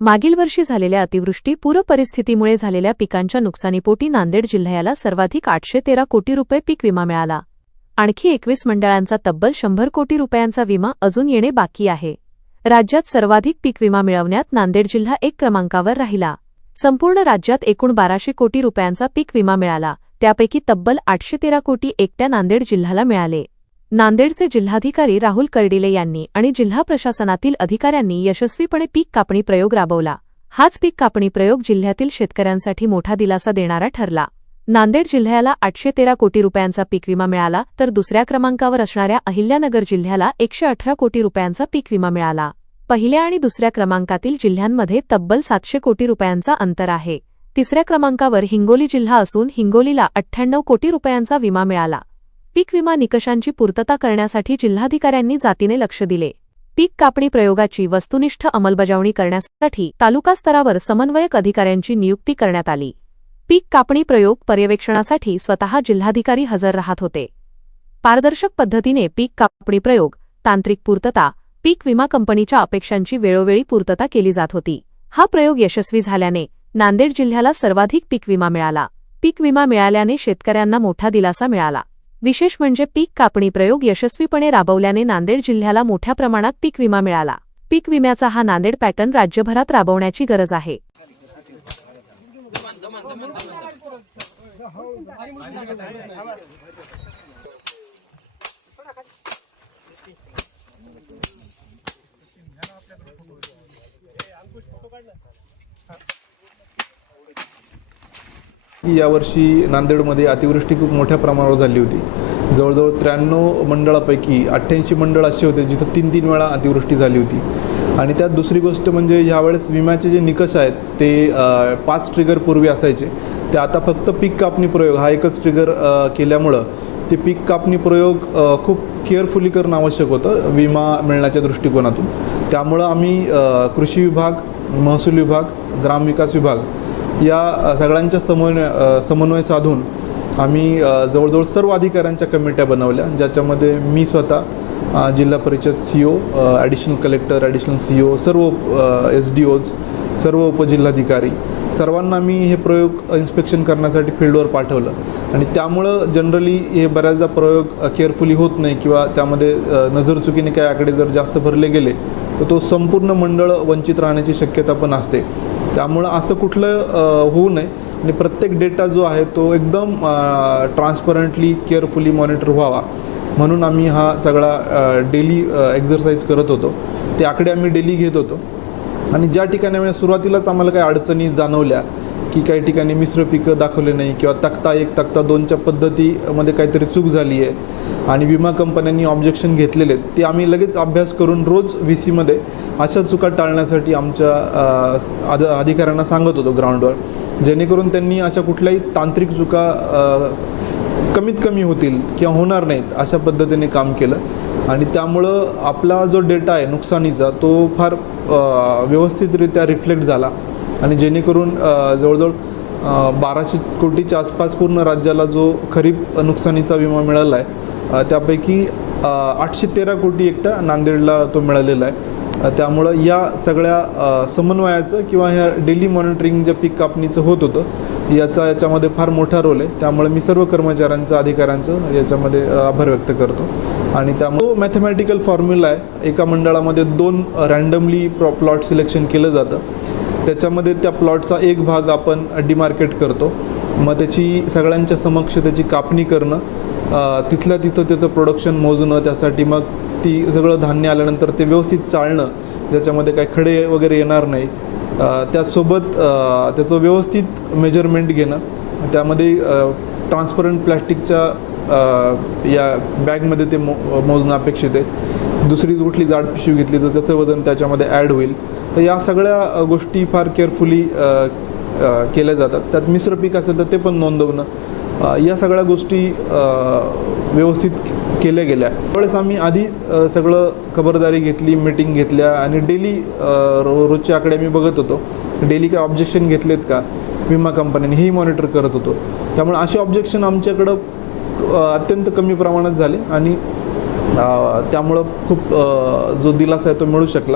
मागील वर्षी झालेल्या अतिवृष्टी पूर परिस्थितीमुळे झालेल्या पिकांच्या नुकसानीपोटी नांदेड जिल्ह्याला सर्वाधिक 813 कोटी रुपये पीक विमा मिळाला। आणखी 21 मंडळांचा तब्बल 100 कोटी रुपयांचा विमा अजून येणे बाकी आहे। राज्यात सर्वाधिक पीक विमा मिळवण्यात नांदेड जिल्हा 1 क्रमांकावर राहिला। संपूर्ण राज्यात एकूण 1200 कोटी रुपयांचा पीक विमा मिळाला, त्यापैकी तब्बल 813 कोटी एकट्या नांदेड जिल्ह्याला मिळाले। नांदेडचे जिल्हाधिकारी राहुल कर्डिले यांनी आणि जिल्हा प्रशासनातील अधिकाऱ्यांनी यशस्वीपणे पीक कापणी प्रयोग राबवला। हाच पीक कापणी प्रयोग जिल्ह्यातील शेतकऱ्यांसाठी मोठा दिलासा देणारा ठरला। नांदेड जिल्ह्याला 813 कोटी रुपयांचा पीक विमा मिळाला, तर दुसऱ्या क्रमांकावर असणाऱ्या अहिल्यानगर जिल्ह्याला 118 कोटी रुपयांचा पीक विमा मिळाला। पहिल्या आणि दुसऱ्या क्रमांकातील जिल्ह्यांमध्ये तब्बल 700 कोटी रुपयांचा अंतर आहे। तिसऱ्या क्रमांकावर हिंगोली जिल्हा असून हिंगोलीला 98 कोटी रुपयांचा विमा मिळाला। पीक विमा निकषांची पूर्तता करण्यासाठी जिल्हाधिकाऱ्यांनी जातीने लक्ष दिले। पीक कापणी प्रयोगाची वस्तुनिष्ठ अंमलबजावणी करण्यासाठी तालुका स्तरावर समन्वयक अधिकाऱ्यांची नियुक्ती करण्यात आली। पीक कापणी प्रयोग पर्यवेक्षणासाठी स्वतः जिल्हाधिकारी हजर राहत होते। पारदर्शक पद्धतीने पीक कापणी प्रयोग, तांत्रिक पूर्तता, पीक विमा कंपनीच्या अपेक्षांची वेळोवेळी पूर्तता केली जात होती। हा प्रयोग यशस्वी झाल्याने नांदेड जिल्ह्याला सर्वाधिक पीक विमा मिळाला। पीक विमा मिळाल्याने शेतकऱ्यांना मोठा दिलासा मिळाला। विशेष म्हणजे पीक कापणी प्रयोग यशस्वीपणे राबवल्याने नांदेड जिल्ह्याला मोठ्या प्रमाणात पीक विमा मिळाला। पीक विम्याचा हा नांदेड पॅटर्न राज्यभरात राबवण्याची गरज आहे। यावर्षी नांदेडमध्ये अतिवृष्टी खूप मोठ्या प्रमाणावर झाली होती। जवळजवळ 93 मंडळापैकी 88 मंडळ असे होते जिथं 3-3 वेळा अतिवृष्टी झाली होती। आणि त्यात दुसरी गोष्ट म्हणजे यावेळेस विम्याचे जे निकष आहेत ते 5 ट्रिगर पूर्वी असायचे, ते आता फक्त पीक कापणी प्रयोग हा एकच ट्रिगर केल्यामुळं ते पीक कापणी प्रयोग खूप केअरफुली करणं आवश्यक होतं विमा मिळण्याच्या दृष्टिकोनातून। त्यामुळं आम्ही कृषी विभाग, महसूल विभाग, ग्रामविकास विभाग या सगळ्यांच्या समन्वय साधून आम्ही जवळजवळ सर्व अधिकाऱ्यांच्या कमिट्या बनवल्या, ज्याच्यामध्ये मी स्वतः जिल्हा परिषद CO, additional collector, additional CO, सर्व SDOज, सर्व उपजिल्हाधिकारी सर्वांना मी हे प्रयोग इन्स्पेक्शन करण्यासाठी फील्डवर पाठवलं। आणि त्यामुळं जनरली हे बऱ्याचदा प्रयोग केअरफुली होत नाही किंवा त्यामध्ये नजरचुकीने काही आकडे जर जास्त भरले गेले तर तो संपूर्ण मंडळ वंचित राहण्याची शक्यता पण असते। त्यामुळं असं कुठलं होऊ नये आणि प्रत्येक डेटा जो आहे तो एकदम ट्रान्सपरंटली केअरफुली मॉनिटर व्हावा म्हणून आम्ही हा सगळा डेली एक्झरसाईज करत होतो। ते आकडे आम्ही डेली घेत होतो आणि ज्या ठिकाणी सुरुवातीलाच आम्हाला काही अडचणी जाणवल्या की काही ठिकाणी मिश्र पिकं दाखवले नाही किंवा तक्ता 1, तक्ता 2च्या पद्धतीमध्ये काहीतरी चूक झाली आहे आणि विमा कंपन्यांनी ऑब्जेक्शन घेतलेले आहेत, ते आम्ही लगेच अभ्यास करून रोज VCमध्ये अशा चुका टाळण्यासाठी आमच्या अधिकाऱ्यांना सांगत होतो ग्राउंडवर, जेणेकरून त्यांनी अशा कुठल्याही तांत्रिक चुका कमीत कमी होतील किंवा होणार नाहीत अशा पद्धतीने काम केलं। आणि त्यामुळं आपला जो डेटा आहे नुकसानीचा तो फार व्यवस्थितरित्या रिफ्लेक्ट झाला आणि जेणेकरून जवळजवळ 1200 कोटीच्या आसपास पूर्ण राज्याला जो खरीप नुकसानीचा विमा मिळाला आहे त्यापैकी 813 कोटी एकट्या नांदेडला तो मिळालेला आहे। त्यामुळं या सगळ्या समन्वयाचं किंवा ह्या डेली मॉनिटरिंग जे पीक कापणीचं होत होतं याच्यामध्ये फार मोठा रोल आहे। त्यामुळे मी सर्व कर्मचाऱ्यांचं, अधिकाऱ्यांचं याच्यामध्ये आभार व्यक्त करतो। आणि त्यामुळे मॅथमॅटिकल फॉर्म्युला आहे, एका मंडळामध्ये 2 रँडमली प्लॉट सिलेक्शन केलं जातं, त्याच्यामध्ये त्या प्लॉटचा एक भाग आपण डिमार्केट करतो, मग त्याची सगळ्यांच्या समक्ष त्याची कापणी करणं, तिथल्या तिथं त्याचं प्रोडक्शन मोजणं, त्यासाठी मग ती सगळं धान्य आल्यानंतर ते व्यवस्थित चाळणं ज्याच्यामध्ये काही खडे वगैरे येणार नाही, त्यासोबत त्याचं व्यवस्थित मेजरमेंट घेणं, त्यामध्ये ट्रान्सपरंट प्लॅस्टिकच्या या बॅगमध्ये ते मोजणं अपेक्षित आहे। दुसरी कुठली जाड पिशवी घेतली तर त्याचं वजन त्याच्यामध्ये ॲड होईल। तर या सगळ्या गोष्टी फार केअरफुली केल्या जातात। त्यात मिश्र पीक असेल तर ते पण नोंदवणं, या सगळ्या गोष्टी व्यवस्थित केल्या गेल्या। त्यावेळेस आम्ही आधी सगळं खबरदारी घेतली, मीटिंग घेतल्या आणि डेली रोजचे आकडे आम्ही बघत होतो, डेली काय ऑब्जेक्शन घेतलेत का विमा कंपन्यांनी हेही मॉनिटर करत होतो। त्यामुळे असे ऑब्जेक्शन आमच्याकडं अत्यंत कमी प्रमाणात झाले आणि त्यामुळं खूप जो दिलासा आहे तो मिळू शकला।